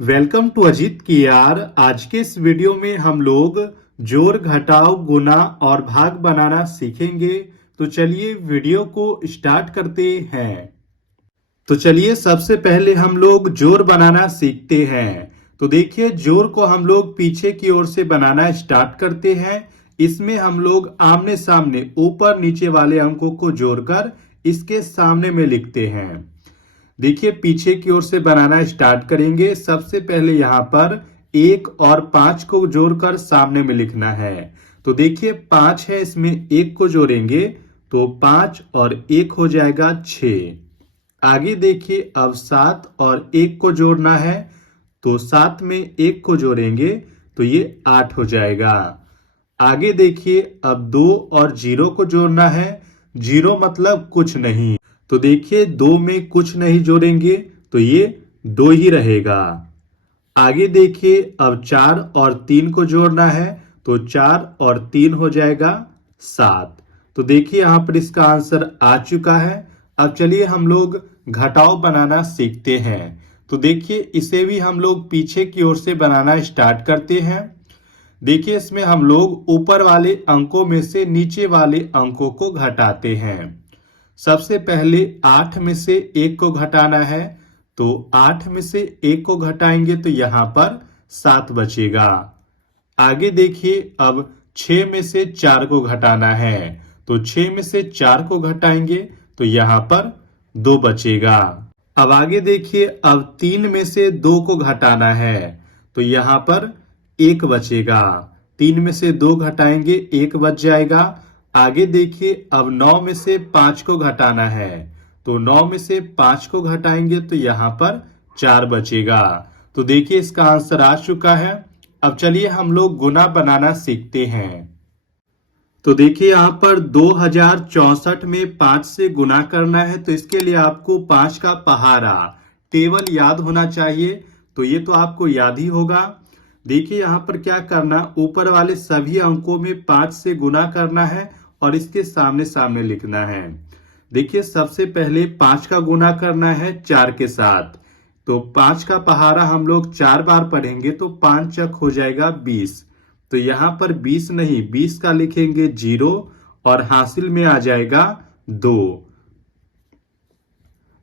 Welcome to Ajit की यार। आज के इस वीडियो में हम लोग जोड़ घटाव गुना और भाग बनाना सीखेंगे। तो चलिए वीडियो को स्टार्ट करते हैं। तो चलिए सबसे पहले हम लोग जोड़ बनाना सीखते हैं। तो देखिए जोड़ को हम लोग पीछे की ओर से बनाना स्टार्ट करते हैं। इसमें हम लोग आमने सामने ऊपर नीचे वाले अंकों को जोड़कर इसके सामने में लिखते हैं। देखिए पीछे की ओर से बनाना स्टार्ट करेंगे। सबसे पहले यहाँ पर 1 और 5 को जोड़कर सामने में लिखना है। तो देखिए 5 है, इसमें 1 को जोड़ेंगे तो 5 और 1 हो जाएगा 6। आगे देखिए अब 7 और 1 को जोड़ना है, तो 7 में 1 को जोड़ेंगे तो ये 8 हो जाएगा। आगे देखिए अब 2 और 0 को जोड़ना है। 0 मतलब कुछ नहीं, तो देखिए 2 में कुछ नहीं जोड़ेंगे तो ये 2 ही रहेगा। आगे देखिए अब 4 और 3 को जोड़ना है, तो 4 और 3 हो जाएगा 7। तो देखिए यहाँ पर इसका आंसर आ चुका है। अब चलिए हम लोग घटाव बनाना सीखते हैं। तो देखिए इसे भी हम लोग पीछे की ओर से बनाना स्टार्ट करते हैं। देखिए इसमें हम लोग ऊपर वाले अंकों में से नीचे वाले अंकों को घटाते हैं। सबसे पहले 8 में से 1 को घटाना है, तो 8 में से 1 को घटाएंगे तो यहाँ पर 7 बचेगा। आगे देखिए अब 6 में से 4 को घटाना है, तो 6 में से 4 को घटाएंगे तो यहाँ पर 2 बचेगा। अब आगे देखिए अब 3 में से 2 को घटाना है, तो यहाँ पर 1 बचेगा। 3 में से 2 घटाएंगे 1 बच जाएगा। आगे देखिए अब 9 में से 5 को घटाना है, तो 9 में से 5 को घटाएंगे तो यहाँ पर 4 बचेगा। तो देखिए इसका आंसर आ चुका है। अब चलिए हम लोग गुना बनाना सीखते हैं। तो देखिए यहाँ पर 2064 में 5 से गुना करना है, तो इसके लिए आपको 5 का पहाड़ा टेबल याद होना चाहिए। तो ये तो आपको याद ही होगा। देखिए यहाँ पर क्या करना, ऊपर वाले सभी अंकों में 5 से गुना करना है और इसके सामने सामने लिखना है। देखिए सबसे पहले 5 का गुना करना है 4 के साथ, तो 5 का पहाड़ा हम लोग 4 बार पढ़ेंगे तो 5 चक हो जाएगा 20। तो यहाँ पर 20 नहीं, 20 का लिखेंगे 0 और हासिल में आ जाएगा 2।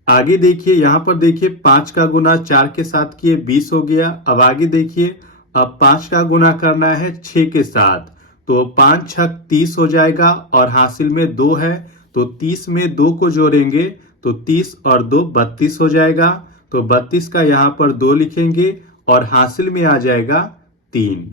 आगे देखिए यहाँ पर देखिए 5 का गुना 4 के साथ किए 20 हो गया। अब आगे देखिए अब 5 का गुना करना है 6 के साथ, तो 5 छक 30 हो जाएगा और हासिल में 2 है, तो 30 में 2 को जोड़ेंगे तो 30 और 2 32 हो जाएगा। तो 32 का यहाँ पर 2 लिखेंगे और हासिल में आ जाएगा 3।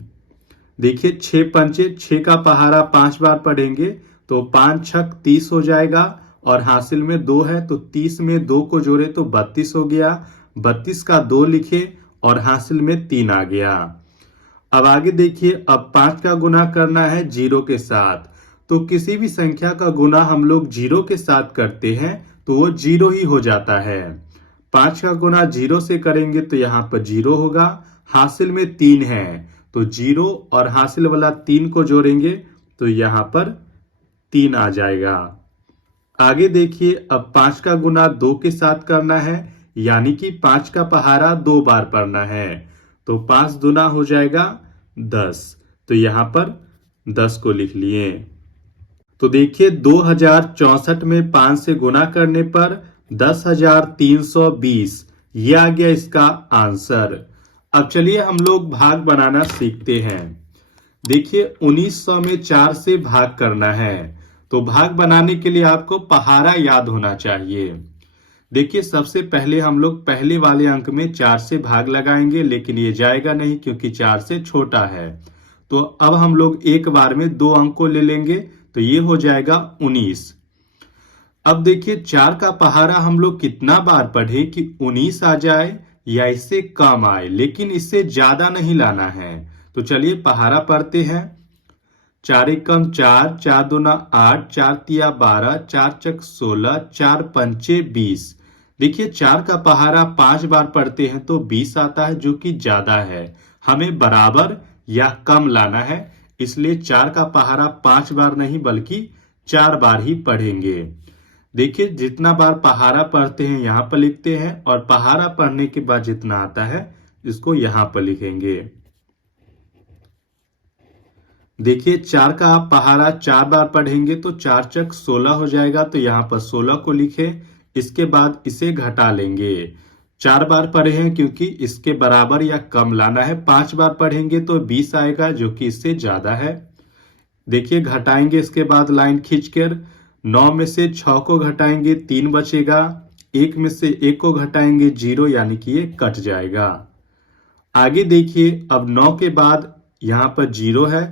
देखिए 6 पंचे 6 का पहाड़ा 5 बार पढ़ेंगे तो 5 छक 30 हो जाएगा और हासिल में 2 है, तो 30 में 2 को जोड़े तो 32 हो गया। 32 का 2 लिखे और हासिल में 3 आ गया। अब आगे देखिए अब 5 का गुना करना है 0 के साथ, तो किसी भी संख्या का गुना हम लोग 0 के साथ करते हैं तो वो 0 ही हो जाता है। 5 का गुना 0 से करेंगे तो यहाँ पर 0 होगा। हासिल में 3 है, तो 0 और हासिल वाला 3 को जोड़ेंगे तो यहाँ पर 3 आ जाएगा। आगे देखिए अब 5 का गुना 2 के साथ करना है, यानी कि 5 का पहाड़ा 2 बार पढ़ना है, तो 5 दूना हो जाएगा 10। तो यहाँ पर 10 को लिख लिए। तो देखिए 2064 में 5 से गुना करने पर 10,320 ये आ गया इसका आंसर। अब चलिए हम लोग भाग बनाना सीखते हैं। देखिए 1900 में 4 से भाग करना है, तो भाग बनाने के लिए आपको पहाड़ा याद होना चाहिए। देखिए सबसे पहले हम लोग पहले वाले अंक में 4 से भाग लगाएंगे, लेकिन ये जाएगा नहीं क्योंकि 4 से छोटा है। तो अब हम लोग एक बार में 2 अंक को ले लेंगे, तो ये हो जाएगा 19। अब देखिए 4 का पहाड़ा हम लोग कितना बार पढ़े कि 19 आ जाए या इससे कम आए, लेकिन इससे ज्यादा नहीं लाना है। तो चलिए पहाड़ा पढ़ते हैं। 4 एकम 4, 4 दूना 8, 4 तिया 12, 4 चक 16, 4 पंचे 20। देखिए 4 का पहाड़ा 5 बार पढ़ते हैं तो 20 आता है, जो कि ज्यादा है। हमें बराबर या कम लाना है, इसलिए 4 का पहाड़ा 5 बार नहीं बल्कि 4 बार ही पढ़ेंगे। देखिए जितना बार पहाड़ा पढ़ते हैं यहाँ पर लिखते हैं और पहाड़ा पढ़ने के बाद जितना आता है इसको यहां पर लिखेंगे। देखिए 4 का आप पहाड़ा 4 बार पढ़ेंगे तो 4 चक 16 हो जाएगा, तो यहाँ पर 16 को लिखे। इसके बाद इसे घटा लेंगे। 4 बार पढ़े हैं क्योंकि इसके बराबर या कम लाना है। 5 बार पढ़ेंगे तो 20 आएगा, जो कि इससे ज्यादा है। देखिए घटाएंगे, इसके बाद लाइन खींचकर 9 में से 6 को घटाएंगे 3 बचेगा। 1 में से 1 को घटाएंगे 0, यानी कि ये कट जाएगा। आगे देखिए, अब 9 के बाद यहाँ पर 0 है,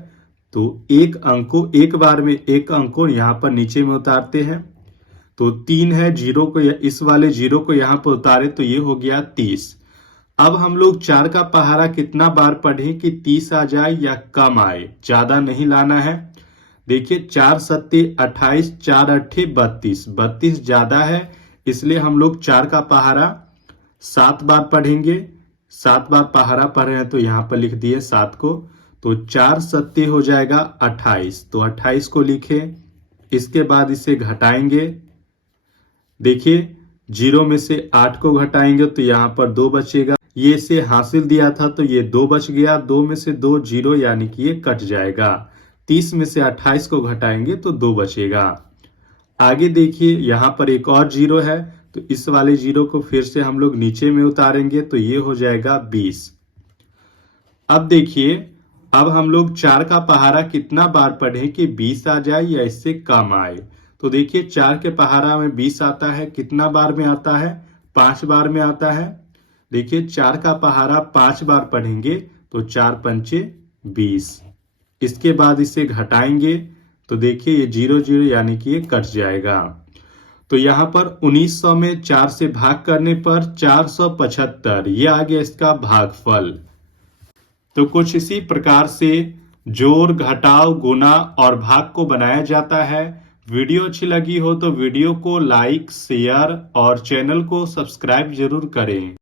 तो एक अंक को एक बार में एक अंक को यहाँ पर नीचे में उतारते हैं। तो 3 है, 0 को इस वाले 0 को यहाँ पर उतारे तो ये हो गया 30। अब हम लोग 4 का पहाड़ा कितना बार पढ़ें कि 30 आ जाए या कम आए, ज्यादा नहीं लाना है। देखिए 4 सत्ते 28, 4 अट्ठे 32, 32 ज्यादा है, इसलिए हम लोग 4 का पहाड़ा 7 बार पढ़ेंगे। 7 बार पहाड़ा पढ़ रहे हैं तो यहाँ पर लिख दिए 7 को, तो 4 सत्ते हो जाएगा 28, तो 28 को लिखे। इसके बाद इसे घटाएंगे। देखिए 0 में से 8 को घटाएंगे तो यहाँ पर 2 बचेगा। ये इसे हासिल दिया था तो ये 2 बच गया। 2 में से 2 0, यानी कि ये कट जाएगा। 30 में से 28 को घटाएंगे तो 2 बचेगा। आगे देखिए यहाँ पर एक और 0 है, तो इस वाले 0 को फिर से हम लोग नीचे में उतारेंगे तो ये हो जाएगा 20। अब देखिए, अब हम लोग 4 का पहाड़ा कितना बार पढ़ें कि 20 आ जाए या इससे कम आए। तो देखिए 4 के पहाड़ा में 20 आता है, कितना बार में आता है? 5 बार में आता है। देखिए 4 का पहाड़ा 5 बार पढ़ेंगे तो 4 पंचे 20। इसके बाद इसे घटाएंगे तो देखिए ये 0 0, यानी कि ये कट जाएगा। तो यहाँ पर 1900 में 4 से भाग करने पर 475, ये आ गया इसका भागफल। तो कुछ इसी प्रकार से जोड़, घटाव, गुणा और भाग को बनाया जाता है। वीडियो अच्छी लगी हो तो वीडियो को लाइक, शेयर और चैनल को सब्सक्राइब जरूर करें।